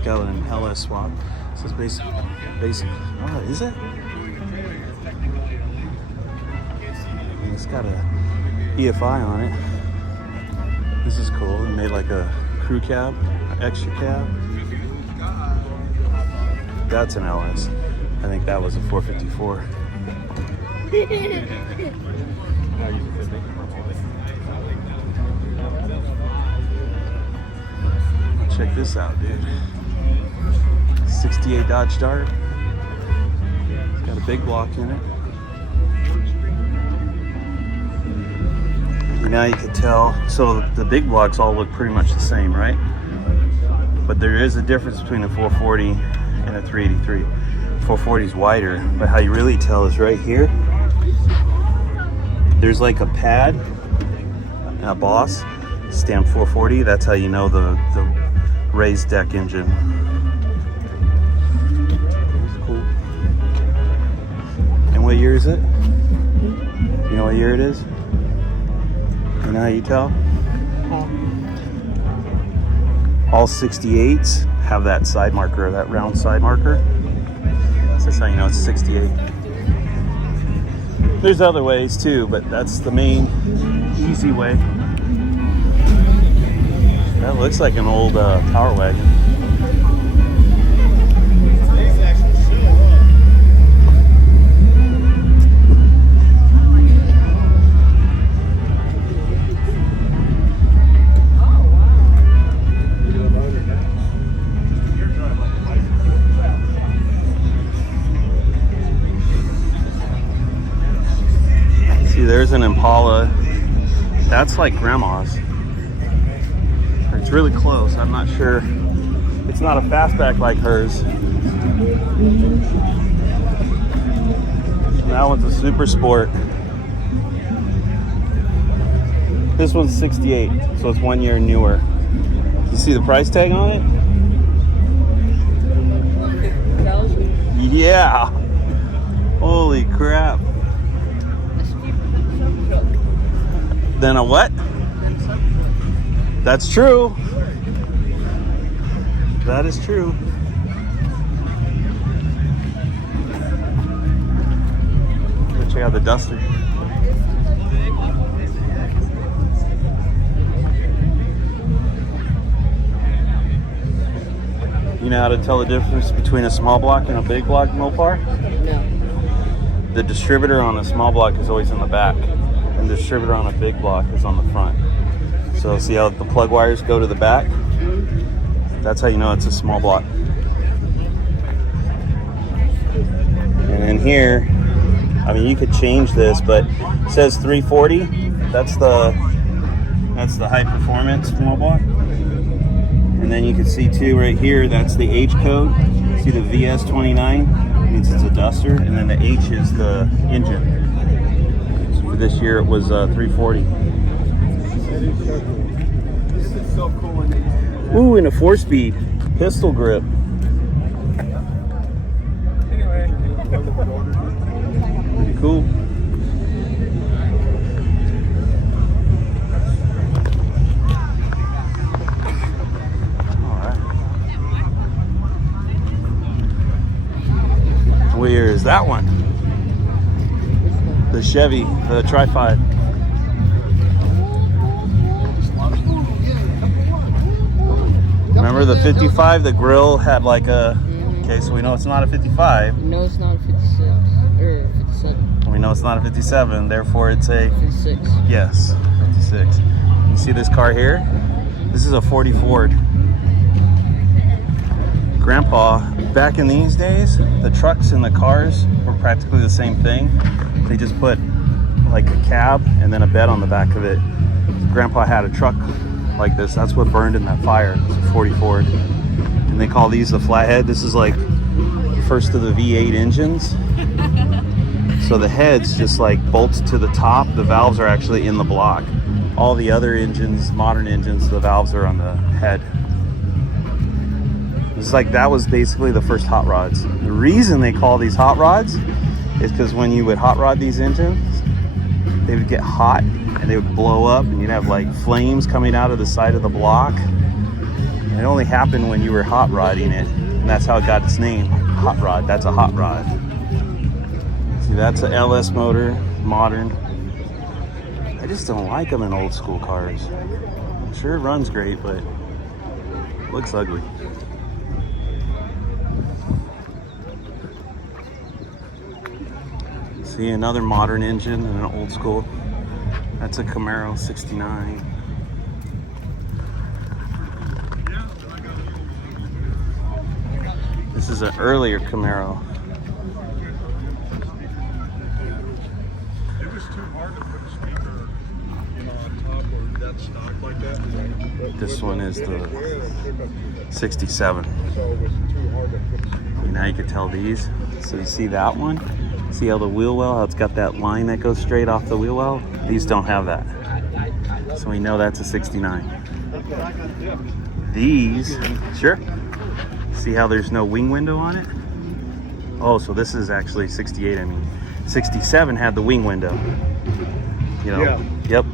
It's got an LS swap. This is basic. Oh, is it? It's got a EFI on it. This is cool. They made like a crew cab, extra cab. That's an LS. I think that was a 454. Check this out, dude. 68 Dodge Dart. It's got a big block in it. Now you can tell, so the big blocks all look pretty much the same, right? But there is a difference between a 440 and a 383. 440 is wider, but how you really tell is right here. There's like a pad, a Boss, stamped 440. That's how you know the raised deck engine. It's cool. And what year is it? You know what year it is? You know how you tell? All 68s have that side marker, that round side marker. So that's how you know it's 68. There's other ways too, but that's the main easy way. That looks like an old power wagon. There's an Impala. That's like grandma's. It's really close. I'm not sure. It's not a fastback like hers. That one's a super sport. This one's 68, so it's 1 year newer. You see the price tag on it? Yeah. Holy crap. Then a what? That's true. That is true. Let's check out the Duster. You know how to tell the difference between a small block and a big block Mopar? No. The distributor on a small block is always in the back, and the distributor on a big block is on the front. So see how the plug wires go to the back? That's how you know it's a small block. And then here, I mean, you could change this, but it says 340. That's the high performance small block. And then you can see too right here, that's the H code. See the VS29 means it's a Duster, and then the H is the engine. So for this year it was 340. Ooh, and a 4-speed pistol grip. Pretty cool. Alright. What year is that one? The Chevy, the Tri-5. Remember the 55? The grill had like a... Okay, so we know it's not a 55. We know it's not a 56 or 57. We know it's not a 57, therefore it's a... 56. Yes, 56. You see this car here? This is a 40 Ford. Grandpa, back in these days, the trucks and the cars were practically the same thing. They just put like a cab and then a bed on the back of it. Grandpa had a truck like this. That's what burned in that fire. It's a 40 Ford. And they call these the flathead. This is like the first of the V8 engines. So the head's just like bolts to the top. The valves are actually in the block. All the other engines, modern engines, the valves are on the head. It's like that was basically the first hot rods. The reason they call these hot rods is because when you would hot rod these engines, they would get hot and they would blow up, and you'd have like flames coming out of the side of the block. And It only happened when you were hot rodding it, and that's how it got its name. Hot rod. That's a hot rod. See, that's a LS motor, modern. I just don't like them in old school cars. I'm sure it runs great, but it looks ugly. See, another modern engine and an old school. That's a Camaro 69. This is an earlier Camaro. It was too hard to put a speaker, on top or that stock like that. This one is the 67. So it was too hard to put. Now you can tell these. So you see that one? See how the wheel well, how it's got that line that goes straight off the wheel well? These don't have that. So we know that's a 69. These, sure. See how there's no wing window on it? Oh, so this is actually 68, I mean. 67 had the wing window. You know? Yeah. Yep.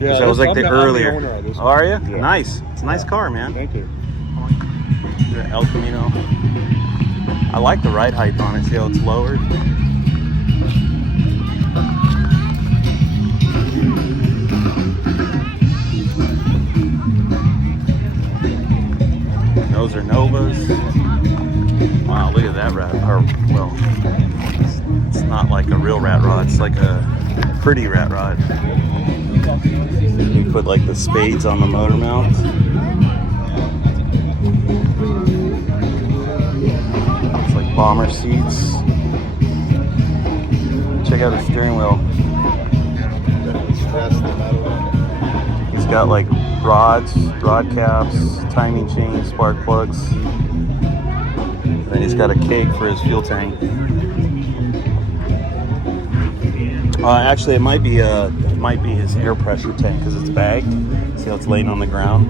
Yeah, So that was like the I'm the earlier. owner of this Oh, are you? one. Yeah. Nice. It's a nice car, man. Thank you. The El Camino. I like the ride height on it. See how it's lowered? Those are Novas. Wow, look at that rat. Or, well, it's not like a real rat rod. It's like a pretty rat rod. You put like the spades on the motor mount. It's like bomber seats. Check out the steering wheel. He's got like rods, rod caps, timing chain, spark plugs. And then he's got a keg for his fuel tank. Actually, it might be his air pressure tank because it's bagged. See how it's laying on the ground?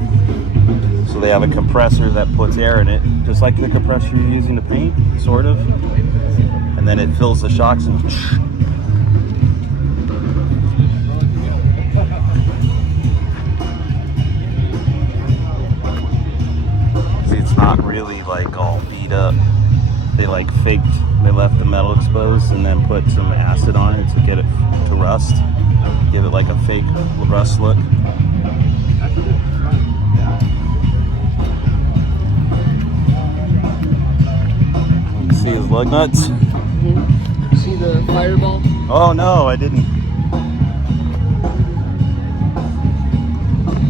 So they have a compressor that puts air in it, just like the compressor you're using to paint, sort of. And then it fills the shocks and not really like all beat up. They like they left the metal exposed and then put some acid on it to get it to rust. Give it like a fake rust look. See his lug nuts? Mm-hmm. See the fireball? Oh no, I didn't.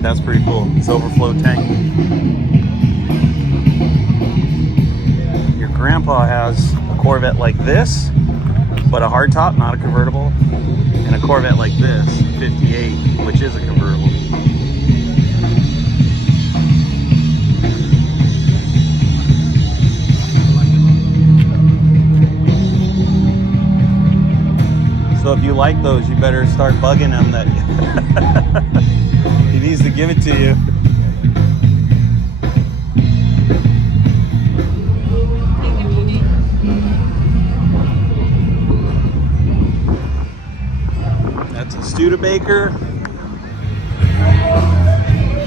That's pretty cool. It's overflow tank. Grandpa has a Corvette like this, but a hardtop, not a convertible, and a Corvette like this, 58, which is a convertible. So if you like those, you better start bugging him that he needs to give it to you. Studebaker.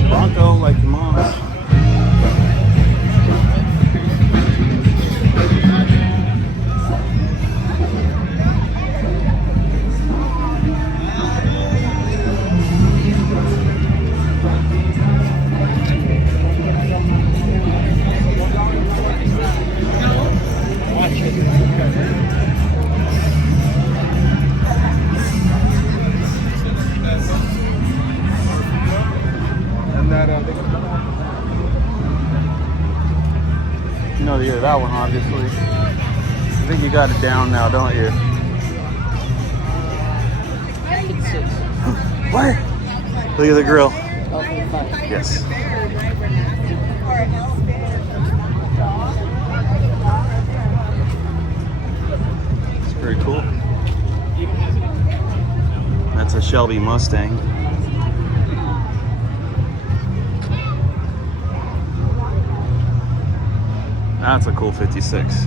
Bronco like your mom's. You know the other that one, obviously. I think you got it down now, don't you? 56. What? Look at the grill. Oh, 55. Yes. It's pretty cool. That's a Shelby Mustang. That's a cool 56.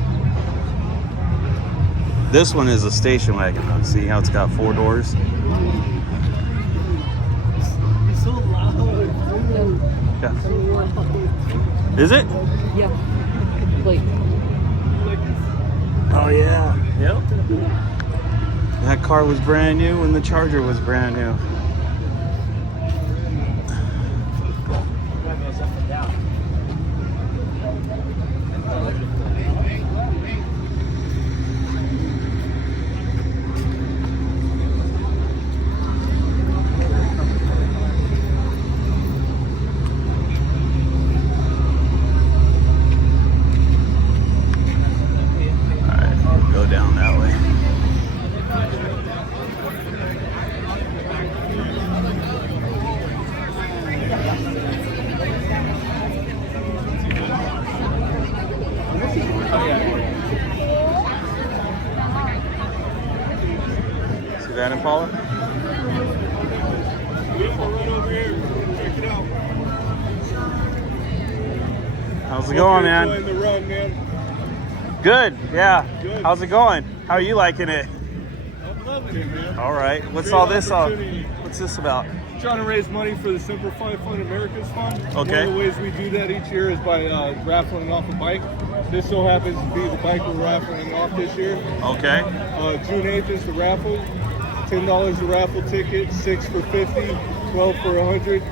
This one is a station wagon though. See how it's got 4 doors? It's so loud. Yeah. Is it? Yeah. Plate. Oh yeah. Yep. That car was brand new when the Charger was brand new. Go down that way. See that Impala? Right over here. Check it out. How's it going, man? Enjoying the run, man. Good, yeah. Good. How's it going? How are you liking it? I'm loving it, man. All right. What's Great all this? opportunity. What's this about? Trying to raise money for the Simplify Fund America's Fund. Okay. One of the ways we do that each year is by raffling off a bike. This so happens to be the bike we're raffling off this year. Okay. June 8th is the raffle. $10 a raffle ticket, 6 for 50, 12 for 100.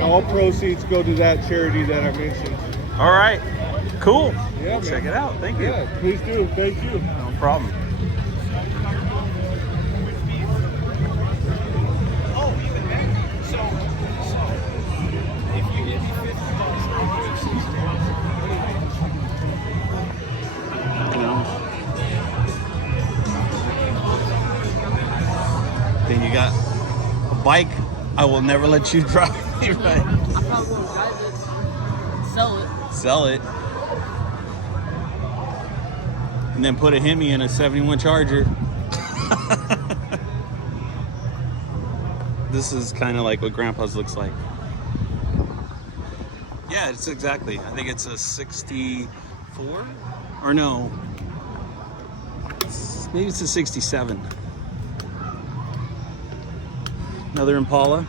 All proceeds go to that charity that I mentioned. All right. Cool. Yeah, man. Check it out. Thank you. Yeah, please do. Thank you. No problem. Then you got a bike. I will never let you drive. Right. I probably won't drive it. Sell it. Sell it. And then put a Hemi in a 71 Charger. This is kind of like what Grandpa's looks like. Yeah, it's exactly. I think it's a 64? Or no. Maybe it's a 67. Another Impala.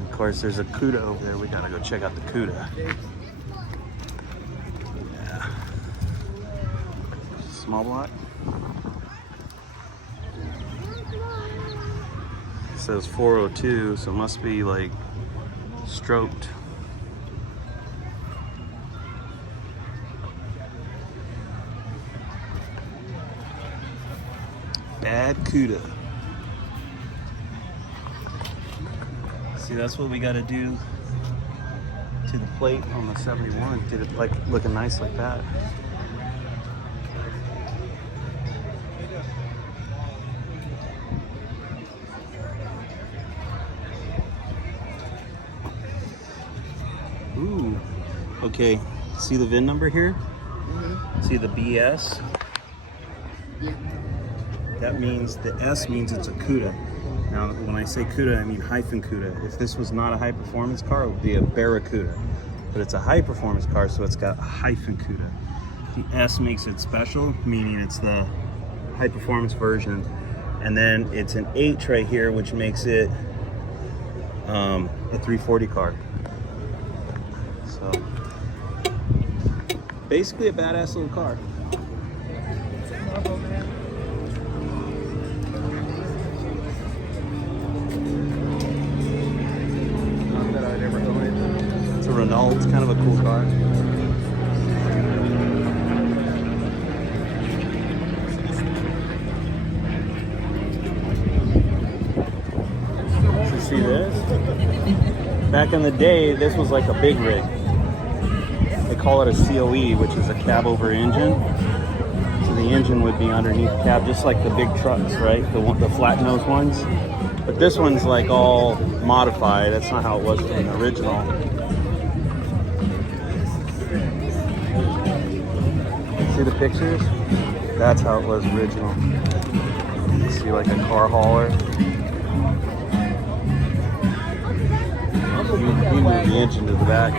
Of course, there's a Cuda over there. We gotta go check out the Cuda. Yeah. Small block. It says 402, so it must be like stroked. Bad Cuda. See, that's what we got to do to the plate on the 71. Get it like looking nice like that. Ooh. Okay. See the VIN number here? Mm-hmm. See the BS? Yeah. That means the S means it's a CUDA. Now, when I say CUDA, I mean hyphen CUDA. If this was not a high performance car, it would be a Barracuda. But it's a high performance car, so it's got a hyphen CUDA. The S makes it special, meaning it's the high performance version. And then it's an H right here, which makes it a 340 car. So basically a badass little car. It's a Renault. It's kind of a cool car. You see this? Back in the day, this was like a big rig. They call it a COE, which is a cab over engine. So the engine would be underneath the cab, just like the big trucks, right? The flat nose ones. But this one's like all modified. That's not how it was from the original. See the pictures? That's how it was original. You see like a car hauler. You move the engine to the back.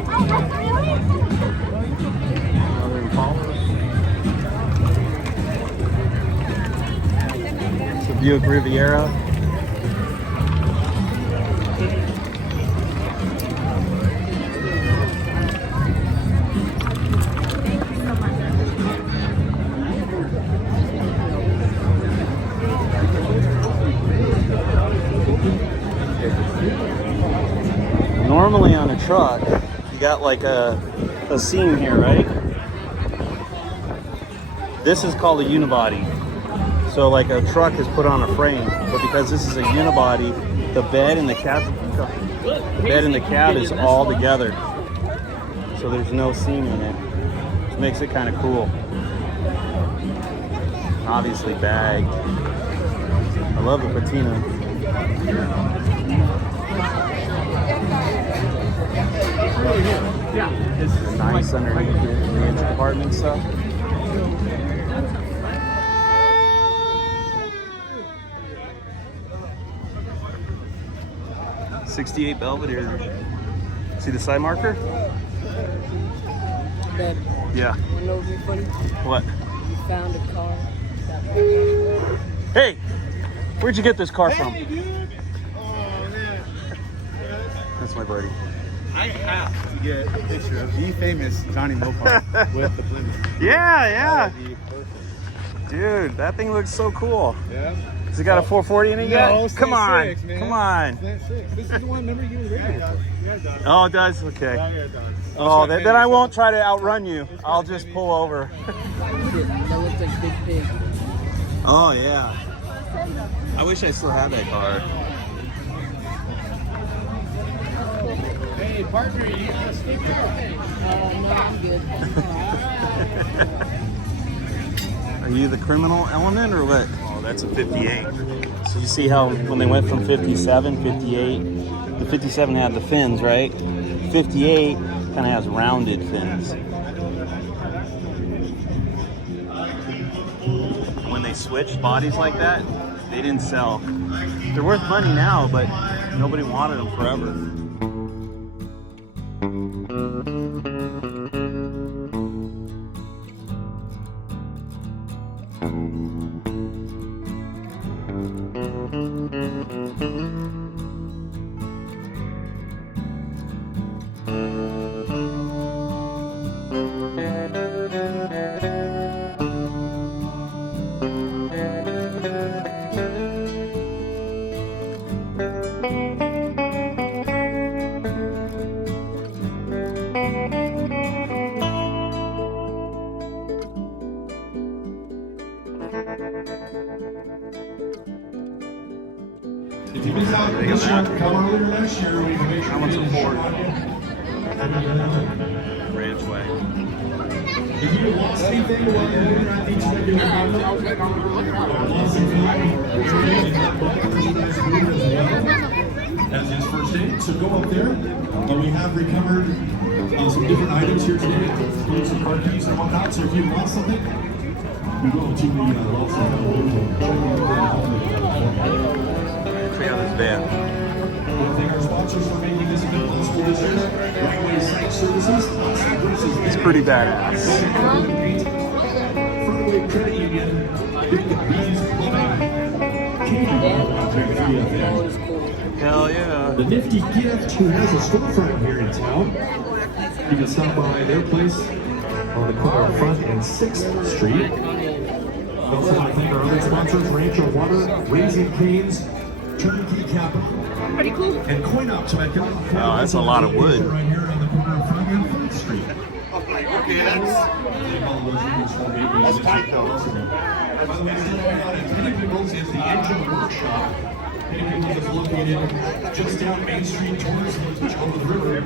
Another Impala. It's a Buick Riviera. normally on a truck, you got like a seam here, right? This is called a unibody. So like a truck is put on a frame, but because this is a unibody, the bed and the cab is all together. So there's no seam in it, which makes it kind of cool. Obviously bagged. I love the patina. This is nice underneath the engine compartment stuff. '68 Belvedere. See the side marker? Babe, Yeah. you know what'd be funny? What? You found a car. Hey, where'd you get this car from? Hey, dude! Oh, man. That's my buddy. I have to get a picture of the famous Johnny Mopar with the blimmy. Yeah, That would be perfect. Dude, that thing looks so cool. Yeah. Has it got a 440 in it yet? No, it's Come not on, 6, man. come on. It's not 6. This is the one, remember you and Ray were. Yeah, it does. Oh, it does? Okay. Yeah, it does. Oh, then I won't try to outrun you. I'll just pull over. Shit, that looks like Big Pig. Oh, yeah. I wish I still had that car. Hey, partner, you got a sticker? No, I'm good. Are you the criminal element or what? Oh, that's a 58. So you see how when they went from 57, 58, the 57 had the fins, right? 58 kind of has rounded fins. When they switched bodies like that, they didn't sell. They're worth money now, but nobody wanted them forever. If you miss out this year, come earlier next year. We can make sure How much you a get Ford? on you. Ranch way. If you lost anything while you're over at each regular as his first aid, so go up there. We have recovered some different items here today, including some car keys and whatnot. So if you lost something, we go to the lost and Check out this van. I want to thank our sponsors for making this event possible this year. Greenway Site Services, It's pretty badass. Fernway Credit Union, Big B's Plumbing, Always cool. Hell yeah. The Nifty Gift, who has a storefront here in town. You can stop by their place on the corner of Front and 6th Street. I also want to thank our other sponsors, Rancho Water, Raising Cane's, Turnkey Capital, Pretty cool. and Coin Op Temecula. Oh, that's a lot of wood. Right here on the corner of Front and 4th Street. Okay, that's tight though. By the way, still going on at Penny Pickles is the Engine Workshop. Penny Pickles is located just down Main Street towards the over the river.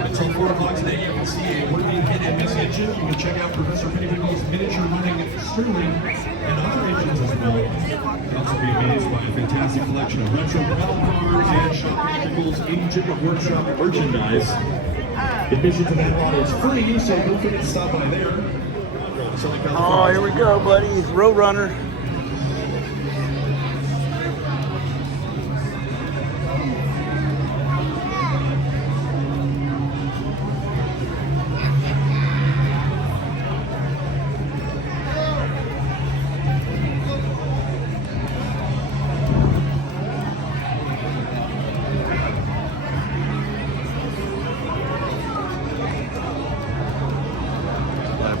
Until 4 o'clock today, you can see a would-be hit in this engine. You can check out Professor Penny Pickles' miniature running Sterling and other engines as well. You can also be amazed by a fantastic collection of retro metal cars and shop Penny Pickles' Engine Workshop merchandise. Admission to that lot is free, so don't forget to stop by there. Oh, here we go, buddy. Roadrunner.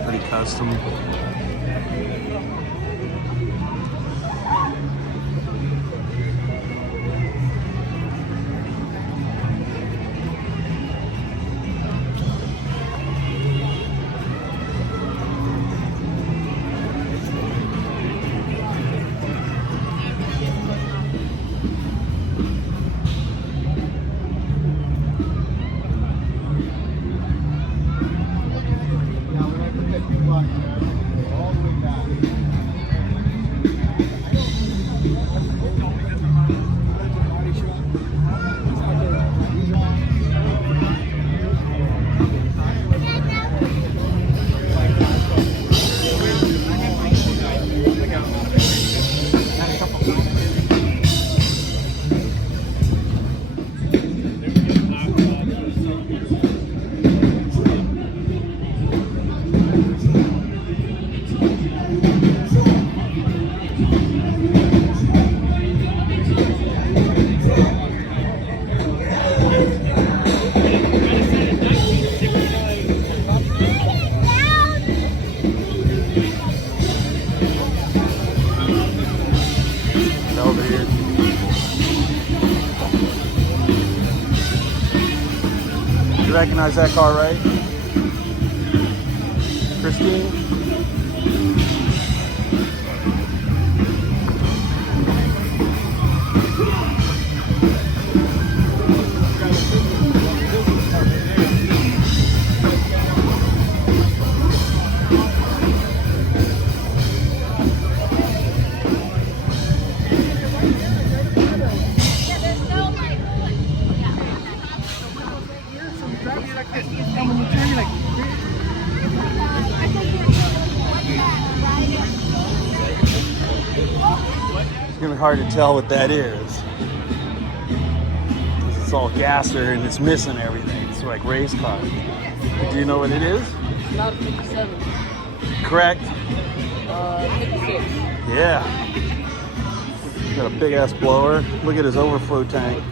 Pretty custom. Belvedere. You recognize that car, right? Christine? It's gonna be hard to tell what that is. Because it's all gasser and it's missing everything. It's like race car. Do you know what it is? Not 57. Correct? 56. Yeah. Got a big ass blower. Look at his overflow tank.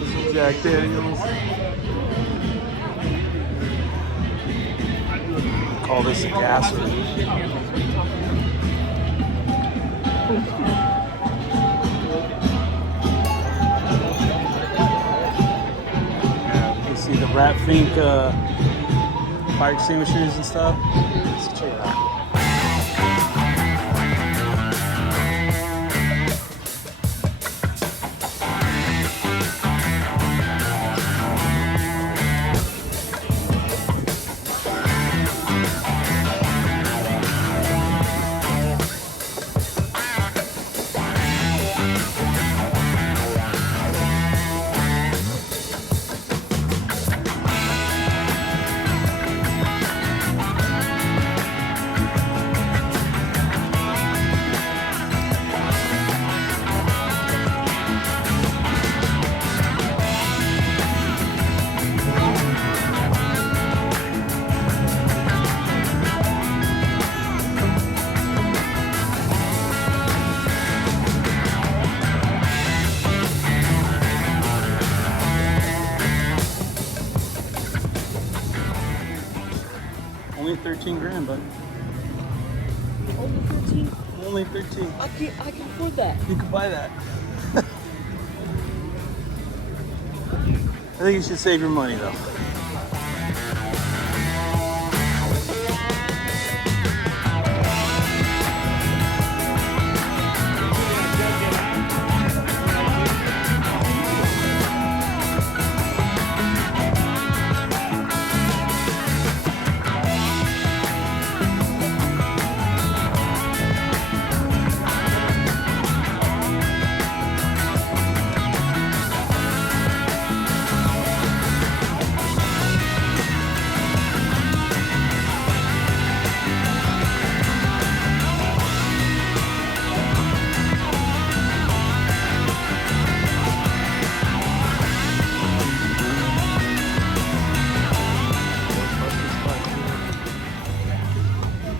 This is Jack Daniels. Call this a gasser. You see the Rat Fink fire extinguishers and stuff? Let's check it out. Only 13 grand, but Only 13? only 13. I can afford that. You could buy that. I think you should save your money though.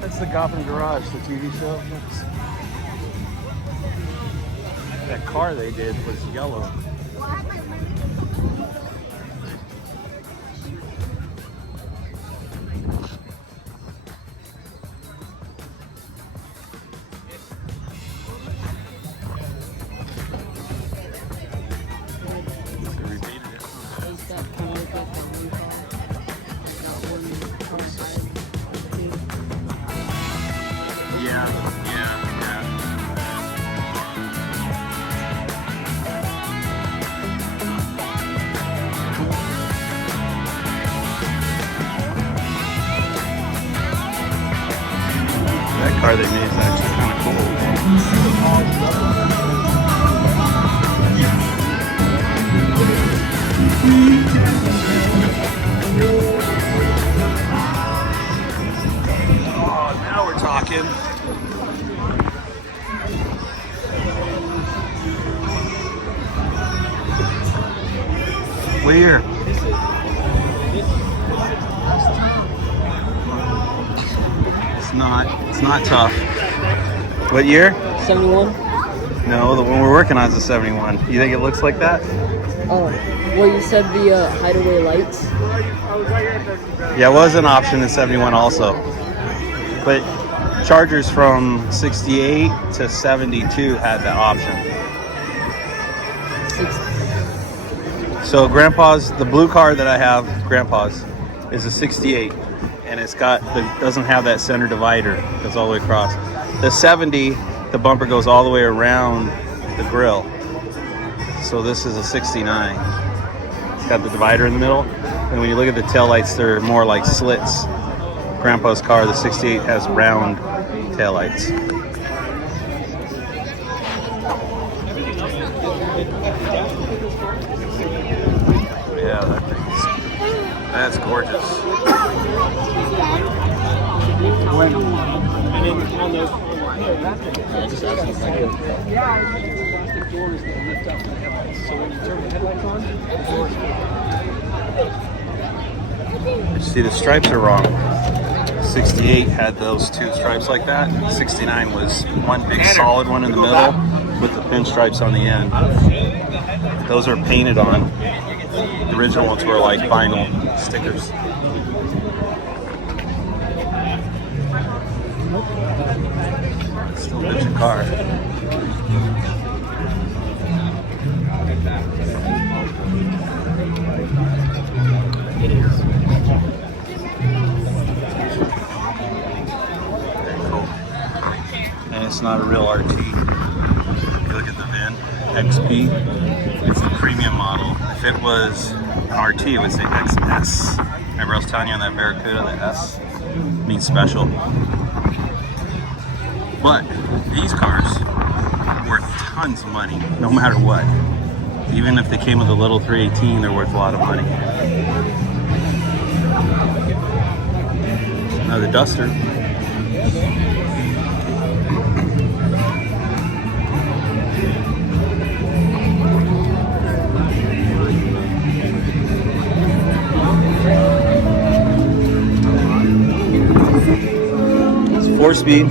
That's the Gotham Garage, the TV show. That car they did was yellow. Does that kind of look like the one car? That one car side. Yeah. That car they made is actually kind of cool. Oh, now we're talking. What year? It's not tough. What year? 71? No, the one we're working on is a 71. You think it looks like that? Oh, well, you said the hideaway lights. Yeah, it was an option in 71 also. But Chargers from 68 to 72 had the option. So Grandpa's, the blue car that I have, Grandpa's, is a 68, and doesn't have that center divider. It goes all the way across. The 70, the bumper goes all the way around the grill. So this is a 69. It's got the divider in the middle, and when you look at the taillights, they're more like slits. Grandpa's car, the 68, has round taillights. Yeah, that's gorgeous. You see, the stripes are wrong. 68 had those two stripes like that. 69 was one big solid one in the middle with the pinstripes on the end. Those are painted on. The original ones were like vinyl stickers. Still a bitchin' car. It is. Very cool. And it's not a real RT. You look at the VIN, XB. It's the premium model. If it was an RT, it would say XS. Remember I was telling you on that Barracuda, the S means special. But these cars are worth tons of money, no matter what. Even if they came with a little 318, they're worth a lot of money. Another Duster. It's 4-speed.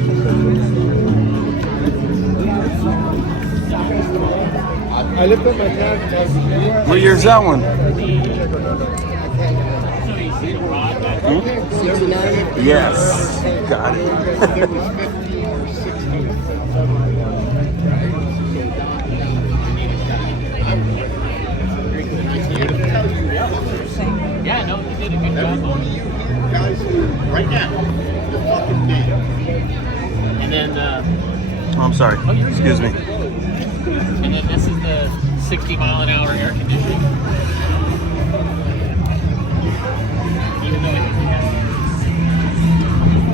I lift up my tag. What year's that one? Yes. Got it. Yeah, no, you did a good job on it. Guys, right now, the fucking thing. And then, Oh, I'm sorry. Excuse me. and then this is the 60-mile-an-hour air conditioning. Even though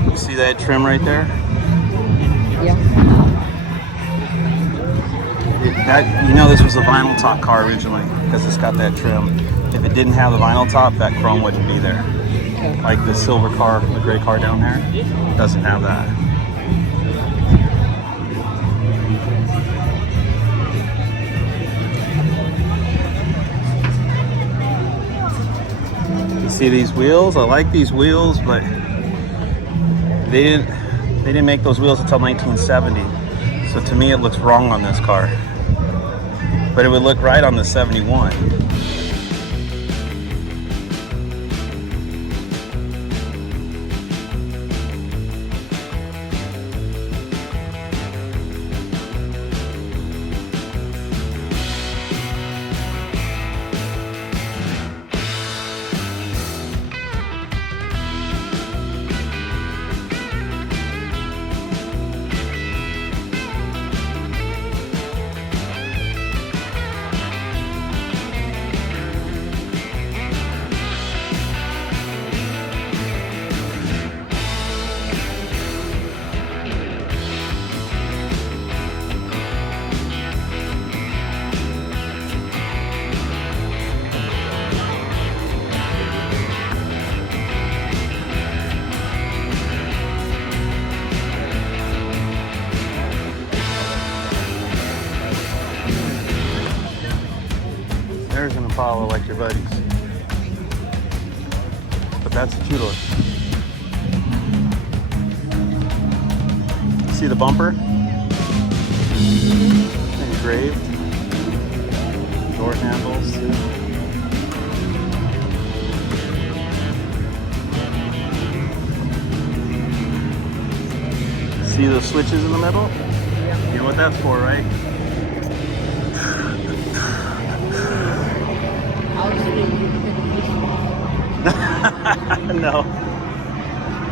You see that trim right there? Yeah. You know this was a vinyl top car originally because it's got that trim. If it didn't have the vinyl top, that chrome wouldn't be there. Like the silver car, the gray car down there, doesn't have that. You see these wheels? I like these wheels, but they didn't make those wheels until 1970. So to me, it looks wrong on this car. But it would look right on the 71. There's an Impala like your buddies. But that's a two-door. See the bumper? Engraved. Door handles too. switches in the middle? You know what that's for, right? I was thinking you could No.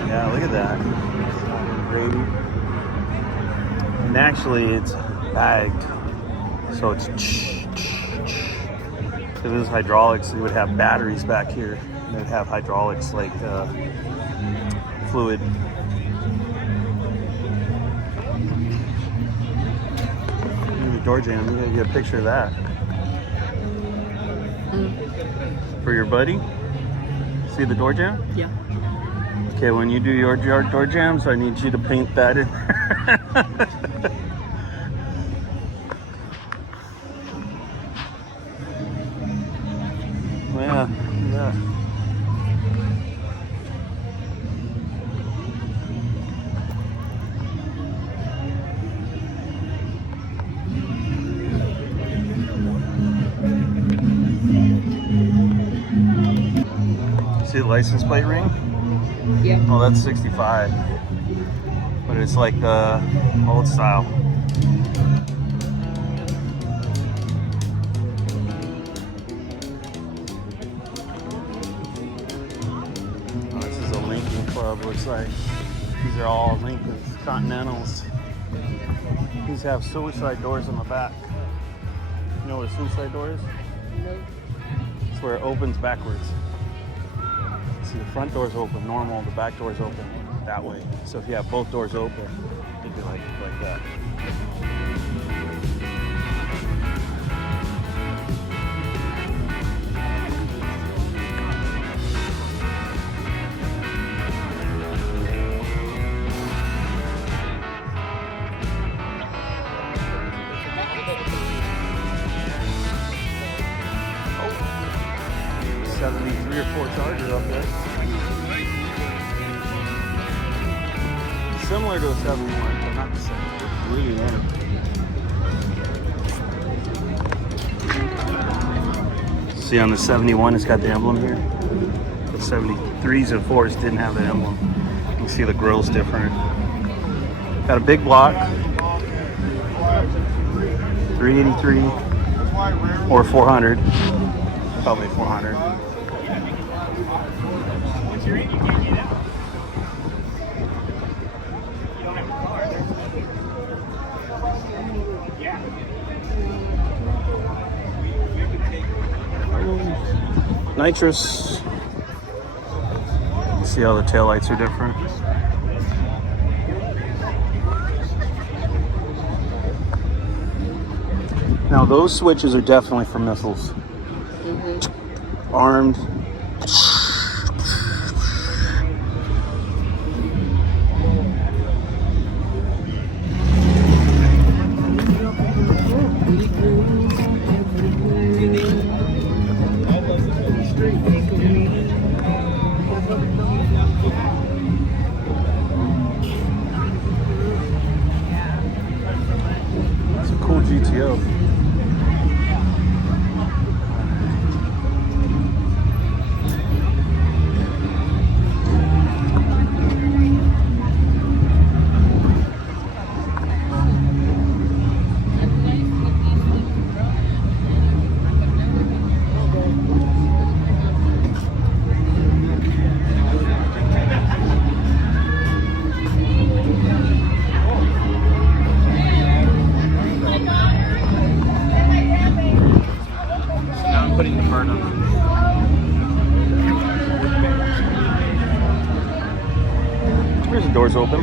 Yeah, look at that. Gravy. And actually, it's bagged. So it's if it was hydraulics, it would have batteries back here. And it would have hydraulics like fluid. Look at the door jam. You gotta get a picture of that. For your buddy? See the door jam? Yeah. Okay, when you do your door jams, I need you to paint that in. Yeah, yeah. See the license plate ring? Yeah. Oh, that's 65. But it's like the old style. Oh, this is a Lincoln Club, looks like. These are all Lincolns, Continentals. These have suicide doors on the back. You know what a suicide door is? No. It's where it opens backwards. See, the front door's open normal, the back door's open that way. So if you have both doors open, it'd be like that. Oh, 73 or 4 Charger up there. Similar to a 71, but not the same. It's really nice. See, on the 71, it's got the emblem here. The 73s and 4s didn't have the emblem. You can see the grill's different. Got a big block. 383 or 400. Probably 400. Nitrous. See how the taillights are different. Now those switches are definitely for missiles. Armed. It's a cool GTO. Putting the card on. Here's the doors open.